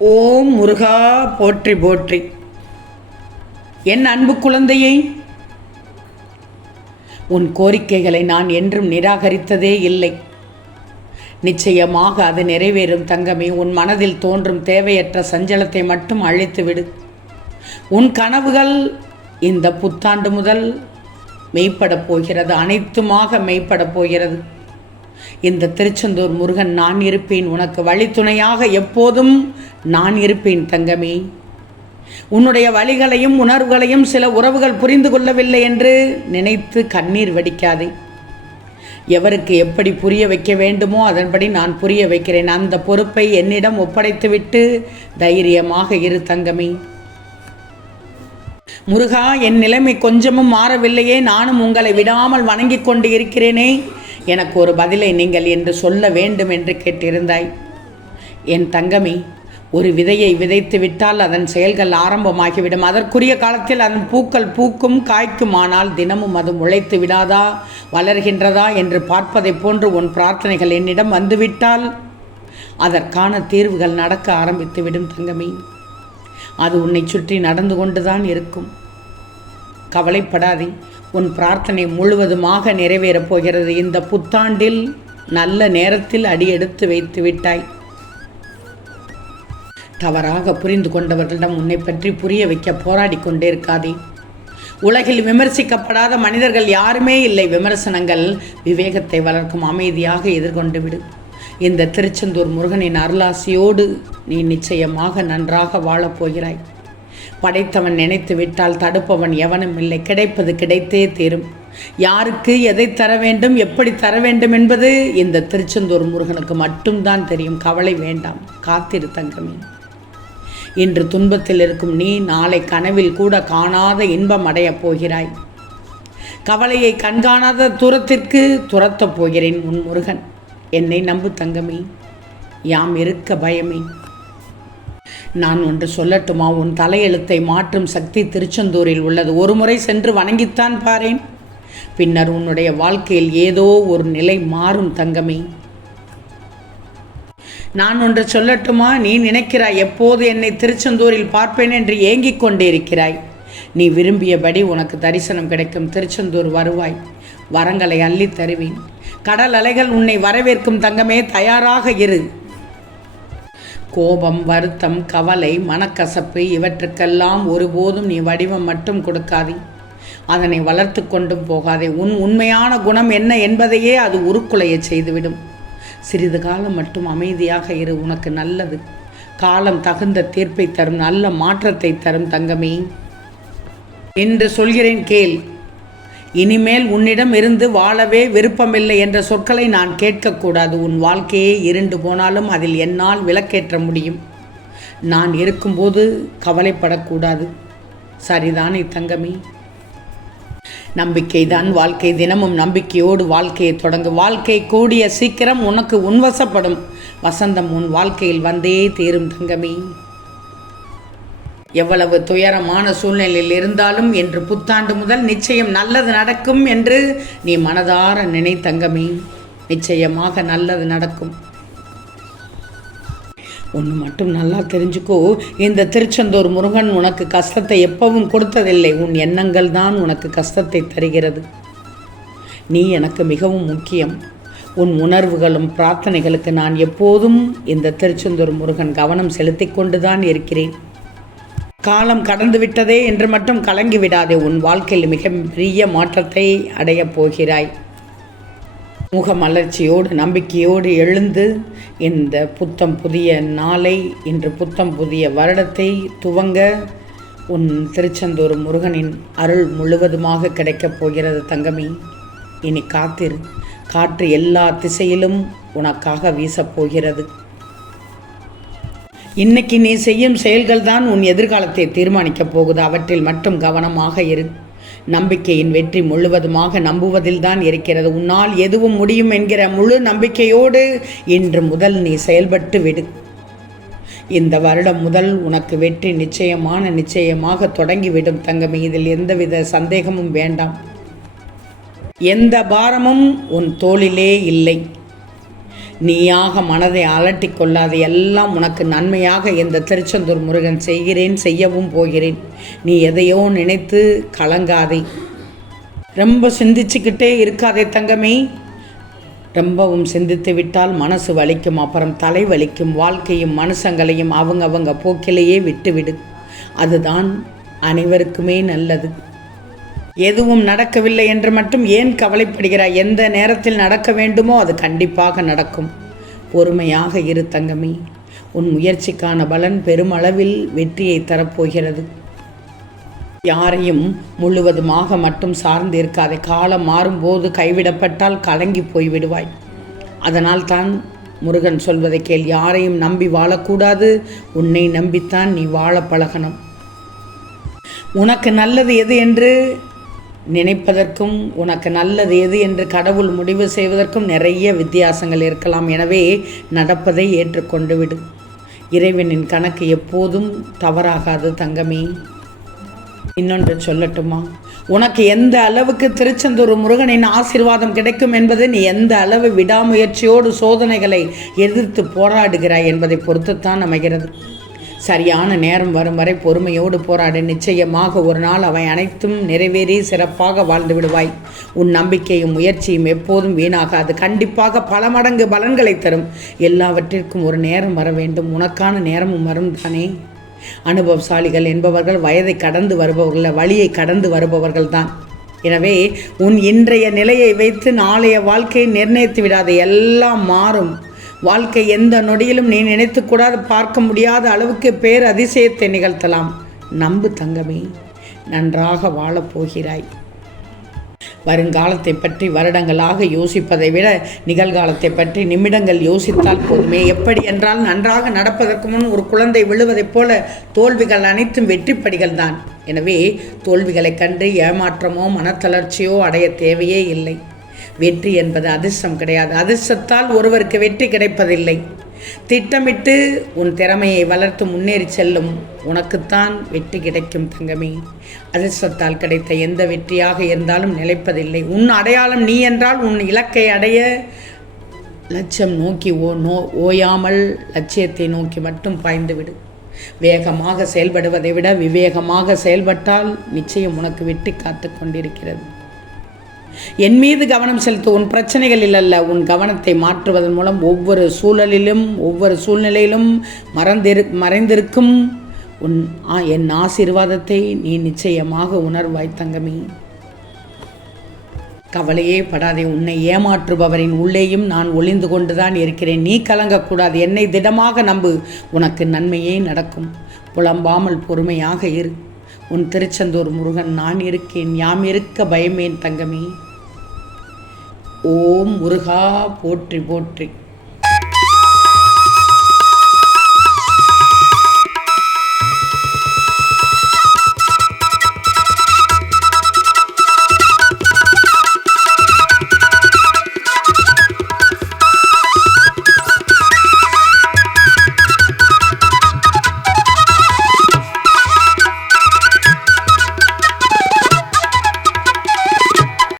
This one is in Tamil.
ஓம் முருகா போற்றி போற்றி. என் அன்பு குழந்தையை, உன் கோரிக்கைகளை நான் என்றும் நிராகரித்ததே இல்லை. நிச்சயமாக அது நிறைவேறும் தங்கமே. உன் மனதில் தோன்றும் தேவையற்ற சஞ்சலத்தை மட்டும் அழித்துவிடு. உன் கனவுகள் இந்த புத்தாண்டு முதல் மெய்ப்படப் போகிறது, அனைத்துமாக மெய்ப்படப் போகிறது. இந்த திருச்செந்தூர் முருகன் நான் இருப்பேன், உனக்கு வழித்துணையாக எப்போதும் நான் இருப்பேன் தங்கமே. உன்னுடைய வழிகளையும் உணர்வுகளையும் சில உறவுகள் புரிந்து கொள்ளவில்லை என்று நினைத்து கண்ணீர் வடிக்காதே. எவருக்கு எப்படி புரிய வைக்க வேண்டுமோ அதன்படி நான் புரிய வைக்கிறேன். அந்த பொறுப்பை என்னிடம் ஒப்படைத்துவிட்டு தைரியமாக இரு தங்கமே. முருகா, என் நிலைமை கொஞ்சமும் மாறவில்லையே, நானும் உங்களை விடாமல் வணங்கி கொண்டு இருக்கிறேனே, எனக்கு ஒரு பதிலை நீங்கள் என்று சொல்ல வேண்டும் என்று கேட்டிருந்தாய். என் தங்கமே, ஒரு விதையை விதைத்து விட்டால் அதன் செயல்கள் ஆரம்பமாகிவிடும். அதற்குரிய காலத்தில் அதன் பூக்கள் பூக்கும் காய்க்கும். ஆனால் தினமும் அது முளைத்து விடாதா, வளர்கின்றதா என்று பார்ப்பதைப் போன்று உன் பிரார்த்தனைகள் என்னிடம் வந்துவிட்டால் அதற்கான தீர்வுகள் நடக்க ஆரம்பித்துவிடும் தங்கமே. அது உன்னை சுற்றி நடந்து கொண்டுதான் இருக்கும். கவலைப்படாதே, உன் பிரார்த்தனை முழுவதுமாக நிறைவேறப் போகிறது. இந்த புத்தாண்டில் நல்ல நேரத்தில் அடியெடுத்து வைத்து விட்டாய். தவறாக புரிந்து கொண்டவர்களிடம் உன்னை பற்றி புரிய வைக்க போராடி கொண்டே இருக்காதே. உலகில் விமர்சிக்கப்படாத மனிதர்கள் யாருமே இல்லை. விமர்சனங்கள் விவேகத்தை வளர்க்கும். அமைதியாக எதிர்கொண்டு விடு. இந்த திருச்செந்தூர் முருகனின் அருளாசியோடு நீ நிச்சயமாக நன்றாக வாழப்போகிறாய். படைத்தவன் நினைத்து விட்டால் தடுப்பவன் எவனும் இல்லை. கிடைப்பது கிடைத்தே தீரும். யாருக்கு எதை தர வேண்டும், எப்படி தர வேண்டும் என்பது இந்த திருச்செந்தூர் முருகனுக்கு மட்டும்தான் தெரியும். கவலை வேண்டாம், காத்திரு தங்கமே. இன்று துன்பத்தில் இருக்கும் நீ நாளை கனவில் கூட காணாத இன்பம் அடையப் போகிறாய். கவலையை கண்காணாத தூரத்திற்கு துரத்தப் போகிறேன் உன் முருகன். என்னை நம்பு தங்கமே, யாம் இருக்க பயமே. நான் ஒன்று சொல்லட்டுமா? உன் தலையெழுத்தை மாற்றும் சக்தி திருச்செந்தூரில் உள்ளது. ஒரு முறை சென்று வணங்கித்தான் பாரேன். பின்னர் உன்னுடைய வாழ்க்கையில் ஏதோ ஒரு நிலை மாறும் தங்கமே. நான் ஒன்று சொல்லட்டுமா? நீ நினைக்கிறாய் எப்போது என்னை திருச்செந்தூரில் பார்ப்பேன் என்று ஏங்கிக் கொண்டே இருக்கிறாய். நீ விரும்பியபடி உனக்கு தரிசனம் கிடைக்கும். திருச்செந்தூர் வருவாய், வரங்களை அள்ளி தருவேன். கடல் அலைகள் உன்னை வரவேற்கும் தங்கமே, தயாராக இரு. கோபம், வருத்தம், கவலை, மனக்கசப்பு இவற்றுக்கெல்லாம் ஒருபோதும் நீ வடிவம் மட்டும் கொடுக்காதே. அதனை வளர்த்து கொண்டும் போகாதே. உன் உண்மையான குணம் என்ன என்பதையே அது உருக்குலைய செய்துவிடும். சிறிது காலம் மட்டும் அமைதியாக இரு, உனக்கு நல்லது. காலம் தகுந்த தீர்ப்பை தரும், நல்ல மாற்றத்தை தரும் தங்கமே. என்று சொல்கிறேன் கேள். இனிமேல் உன்னிடம் இருந்து வாழவே விருப்பமில்லை என்ற சொற்களை நான் கேட்கக்கூடாது. உன் வாழ்க்கையே இருண்டு போனாலும் அதில் என்னால் விளக்கேற்ற முடியும். நான் இருக்கும்போது கவலைப்படக்கூடாது. சரிதானே தங்கமே? நம்பிக்கைதான் வாழ்க்கை. தினமும் நம்பிக்கையோடு வாழ்க்கையை தொடங்கு. வாழ்க்கை கூடிய சீக்கிரம் உனக்கு உன்வசப்படும். வசந்தம் உன் வாழ்க்கையில் வந்தே தீரும் தங்கமே. எவ்வளவு துயரமான சூழ்நிலையில் இருந்தாலும் என்று புத்தாண்டு முதல் நிச்சயம் நல்லது நடக்கும் என்று நீ மனதார நினை தங்கமே. நிச்சயமாக நல்லது நடக்கும். ஒன்று மட்டும் நல்லா தெரிஞ்சுக்கோ, இந்த திருச்செந்தூர் முருகன் உனக்கு கஷ்டத்தை எப்பவும் கொடுத்ததில்லை. உன் எண்ணங்கள் தான் உனக்கு கஷ்டத்தை தருகிறது. நீ எனக்கு மிகவும் முக்கியம். உன் உணர்வுகளும் பிரார்த்தனைகளுக்கு நான் எப்போதும் இந்த திருச்செந்தூர் முருகன் கவனம் செலுத்தி கொண்டுதான் இருக்கிறேன். காலம் கடந்து விட்டதே என்று மட்டும் கலங்கி விடாதே. உன் வாழ்க்கையில் மிக பெரிய மாற்றத்தை அடையப் போகிறாய். முகமலர்ச்சியோடு நம்பிக்கையோடு எழுந்து இந்த புத்தம் புதிய நாளை, இன்று புத்தம் புதிய வருடத்தை துவங்க உன் திருச்செந்தூர் முருகனின் அருள் முழுவதுமாக கிடைக்கப் போகிறது தங்கமே. இனி காத்திரு. காற்று எல்லா திசையிலும் உனக்காக வீசப்போகிறது. இன்னைக்கு நீ செய்யும் செயல்கள் தான் உன் எதிர்காலத்தை தீர்மானிக்கப் போகுது. அவற்றில் மட்டும் கவனமாக இரு. நம்பிக்கையின் வெற்றி முழுவதுமாக நம்புவதில்தான் இருக்கிறது. உன்னால் எதுவும் முடியும் என்கிற முழு நம்பிக்கையோடு இன்று முதல் நீ செயல்பட்டு விடு. இந்த வருடம் முதல் உனக்கு வெற்றி நிச்சயமாக தொடங்கிவிடும் தங்கமே. இதில் எந்தவித சந்தேகமும் வேண்டாம். எந்த பாரமும் உன் தோளிலே இல்லை. நீயாக மனதை அலட்டிக் கொள்ளாது, எல்லாம் உனக்கு நன்மையாக இந்த திருச்செந்தூர் முருகன் செய்கிறேன், செய்யவும் போகிறேன். நீ எதையோ நினைத்து கலங்காதே, ரொம்ப சிந்திச்சுக்கிட்டே இருக்காதே தங்கமே. ரொம்பவும் சிந்தித்து விட்டால் மனசு வலிக்கும், அப்புறம் தலை வலிக்கும். வாழ்க்கையும் மனுஷங்களையும் அவங்க போக்கிலேயே விட்டுவிடு, அதுதான் அனைவருக்குமே நல்லது. எதுவும் நடக்கவில்லை என்று மட்டும் ஏன் கவலைப்படுகிறாய்? எந்த நேரத்தில் நடக்க வேண்டுமோ அது கண்டிப்பாக நடக்கும். பொறுமையாக இரு தங்கமே, உன் முயற்சிக்கான பலன் பெருமளவில் வெற்றியை தரப்போகிறது. யாரையும் முழுவதுமாக மட்டும் சார்ந்து இருக்காதே. காலம் மாறும்போது கைவிடப்பட்டால் கலங்கி போய்விடுவாய். அதனால் தான் முருகன் சொல்வதை கேள். யாரையும் நம்பி வாழக்கூடாது, உன்னை நம்பித்தான் நீ வாழ பழகணும். உனக்கு நல்லது எது என்று நினைப்பதற்கும் உனக்கு நல்லது எது என்று கடவுள் முடிவு செய்வதற்கும் நிறைய வித்தியாசங்கள் இருக்கலாம். எனவே நடப்பதை ஏற்றுக்கொண்டு விடு. இறைவனின் கணக்கு எப்போதும் தவறாகாது தங்கமே. இன்னொன்று சொல்லட்டுமா? உனக்கு எந்த அளவுக்கு திருச்செந்தூர் முருகனின் ஆசீர்வாதம் கிடைக்கும் என்பது நீ எந்த அளவு விடாமுயற்சியோடு சோதனைகளை எதிர்த்து போராடுகிறாய் என்பதை பொறுத்துத்தான் அமைகிறது. சரியான நேரம் வரும் வரை பொறுமையோடு போராடு. நிச்சயமாக ஒரு நாள் அவை அனைத்தும் நிறைவேறி சிறப்பாக வாழ்ந்து விடுவாய். உன் நம்பிக்கையும் முயற்சியும் எப்போதும் வீணாகாது. கண்டிப்பாக பல மடங்கு பலன்களை தரும். எல்லாவற்றிற்கும் ஒரு நேரம் வர வேண்டும். உனக்கான நேரமும் வரும் தானே. அனுபவசாலிகள் என்பவர்கள் வயதை கடந்து வருபவர்கள், வழியை கடந்து வருபவர்கள் தான். எனவே உன் இன்றைய நிலையை வைத்து நாளைய வாழ்க்கையை நிர்ணயித்து விடாது. எல்லாம் மாறும். வாழ்க்கை எந்த நொடியிலும் நீ நினைத்துக்கூடாது பார்க்க முடியாத அளவுக்கு பேர் அதிசயத்தை நிகழ்த்தலாம். நம்பு தங்கமே, நன்றாக வாழப்போகிறாய். வருங்காலத்தை பற்றி வருடங்களாக யோசிப்பதை விட நிகழ்காலத்தை பற்றி நிமிடங்கள் யோசித்தால் போதுமே. எப்படி என்றால், நன்றாக நடப்பதற்கு முன் ஒரு குழந்தை விழுவதைப் போல தோல்விகள் அனைத்தும் வெற்றிப்படிகள் தான். எனவே தோல்விகளை கண்டு ஏமாற்றமோ மனத்தளர்ச்சியோ அடைய தேவையே இல்லை. வெற்றி என்பது அதிர்ஷ்டம் கிடையாது. அதிர்ஷ்டத்தால் ஒருவருக்கு வெற்றி கிடைப்பதில்லை. திட்டமிட்டு உன் திறமையை வளர்த்து முன்னேறி செல்லும் உனக்குத்தான் வெற்றி கிடைக்கும் தங்கமே. அதிர்ஷ்டத்தால் கிடைத்த எந்த வெற்றியாக இருந்தாலும் நிலைப்பதில்லை. உன் அடையாளம் நீ என்றால் உன் இலக்கை அடைய லட்சியம் நோக்கி ஓயாமல் லட்சியத்தை நோக்கி மட்டும் பாய்ந்துவிடு. வேகமாக செயல்படுவதை விட விவேகமாக செயல்பட்டால் நிச்சயம் உனக்கு வெற்றி காத்து கொண்டிருக்கிறது. என் மீது கவனம் செலுத்து. உன் பிரச்சனைகளில் அல்ல, உன் கவனத்தை மாற்றுவதன் மூலம் ஒவ்வொரு சூழலிலும் ஒவ்வொரு சூழ்நிலையிலும் மறைந்திருக்கும் என் ஆசீர்வாதத்தை நீ நிச்சயமாக உணர்வாய் தங்கமே. கவலையே படாதே. உன்னை ஏமாற்றுபவரின் உள்ளேயும் நான் ஒளிந்து கொண்டுதான் இருக்கிறேன். நீ கலங்கக்கூடாது. என்னை திடமாக நம்பு. உனக்கு நன்மையே நடக்கும். புலம்பாமல் பொறுமையாக இரு. உன் திருச்செந்தூர் முருகன் நான் இருக்கேன். யாம் இருக்க பயமேன் தங்கமே. ஓம் முருகா போற்றி போற்றி.